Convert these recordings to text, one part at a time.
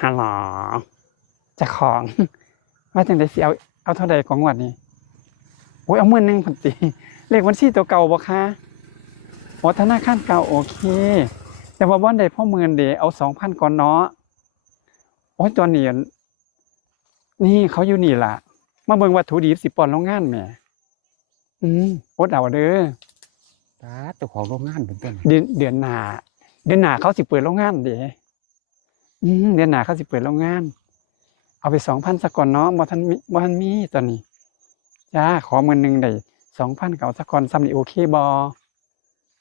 ฮัลโหลเจะของ ว่าจังได๋สิเอาเท่าใดของงวดนี้โอ้ยเอา10,000พุ่นติเลขบัญชีตัวเก่าบ่คะอ๋อธนาคารเก่าโอเคแต่ว่าบ่ได้พอหมื่นเด้เอา2,000ก่อนเนาะโอ้ยตอนนี้อั่นนี่เขาอยู่นี่ล่ะมาเบิ่งวัตถุดิบสิป้อนโรงงานแหมอดเอาเด้อตาเจ้าของโรงงานเป็นต้นเดือนหน้าเขาสิเปิดโรงงานเด้เดือนหน้าเขาสิเปิดโรงงานเอาไป2,000ซะก่อนเนาะบ่ทันมีตอนนี้จ้าขอ10,000ได้2,000ก็เอาซะก่อนซ้ำนี่โอเคบ่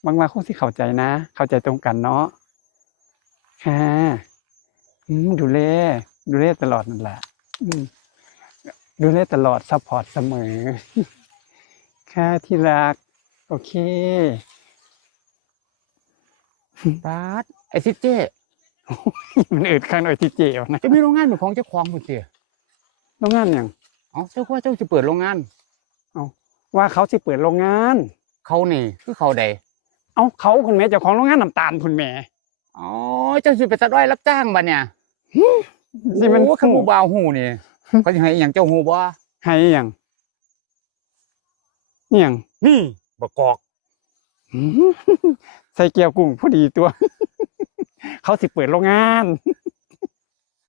หวังว่าคงสิเข้าใจนะเข้าใจตรงกันเนาะค่ะดูแลตลอดนั่นล่ะดูแลตลอดซัปพอร์ตเสมอค่ะที่รักโอเค ตาไอ้ซิเจ้ มันอึดข้างหน่อยที่เจียวนะ จะมีโรงงานเป็นของเจ้าของพุ่นเสีย โรงงานอย่าง เจ้าว่าเจ้าจะเปิดโรงงาน ว่าเขาสิเปิดโรงงาน เขานี่คือเขาใดเขาคุณแม่เจ้าของโรงงานน้ำตาลคุณแม่ อ๋อเจ้าสิไปตัดอ้อยรับจ้างบัดเนี่ยนี่มัน โอ้ขมูบ่าวหูนี่เขาสิให้อหย่างเจ้าหูบ่ ให้อย่างนี่อย่าง นี่บักกอก ใส่เกี๊ยวกุ้งผู้ดีตัว เขาสิเปิดโรงงาน